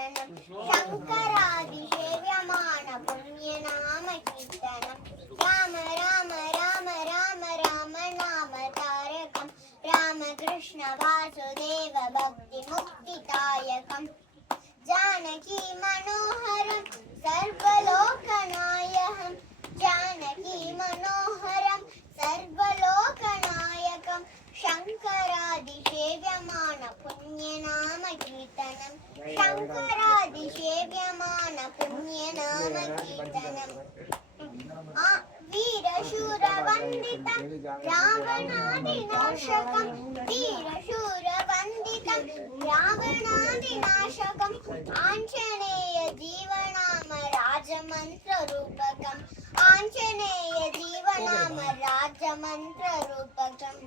कीर्तनम् शङ्करादिसेव्यमान पुण्यनाम कीर्तनम् राम राम राम राम राम नाम तारकम् रामकृष्ण वासुदेव भक्तिमुक्तिदायकम् जानकी मनोहरं सर्वलोकनायकं जानकी मनोहरं सर्वलोकनायकं शङ्करादिसेव्यमान पुण्यनाम कीर्तनं शङ्करादिसेव्यमान पुण्यनाम कीर्तनम् वीरशूरवन्दितं रावणादिनाशकं वीरशूरवन्दितं रावणादिनाशकम् आञ्जनेय जीवनाम राजमन्त्ररूपकम् आञ्जनेय जीवनाम राजमन्त्ररूपकम्